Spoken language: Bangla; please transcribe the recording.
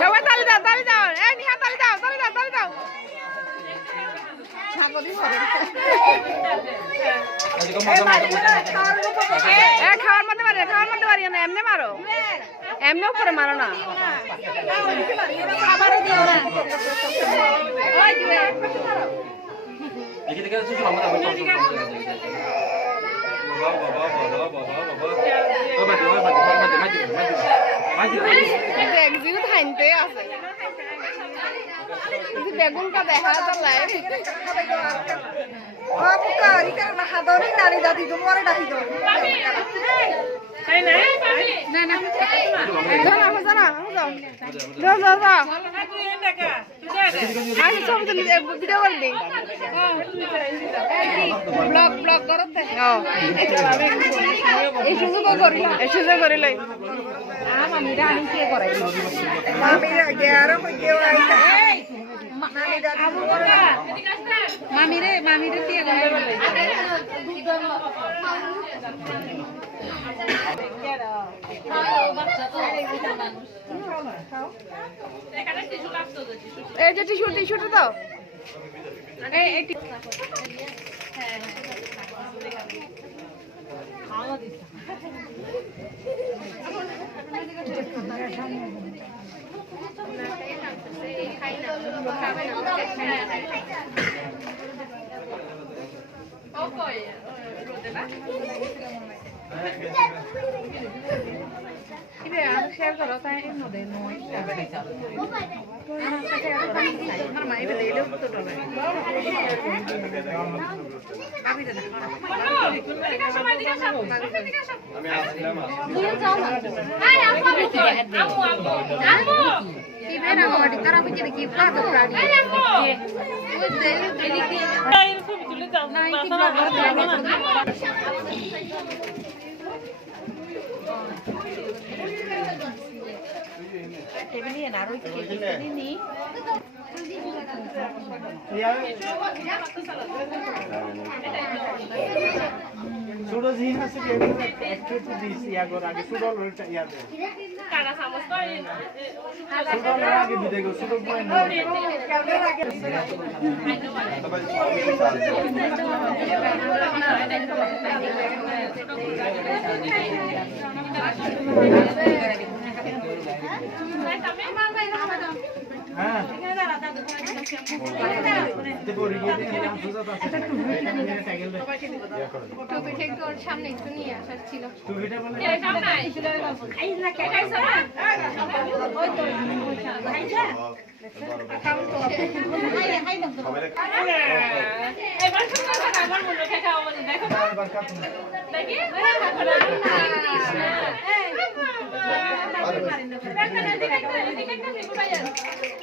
সবাই তালি দাও, তালি দাও, এই নিহা তালি দাও, তালি দাও, তালি দাও। খাওয়ার মধ্যে মারি, খাওয়ার মধ্যে মারি না, এমনি মারো, এমনি উপরে মারো না। একদিনও থাইনতে আছে বেগুন কা দেখা চলাই মামিরে মামিরে দিয়ে এই যে টিস্যু টিস্যুটা দাও শেয়ার করো তাই মধ্যে নয় Sudah sih hasil yang itu di siaga lagi sudah lulus ya deh. Sudah lagi di dego sudah main. Hah? Itu boleh gini yang susah tak? সামনে একটু নিয়ে আসার ছিল দেখি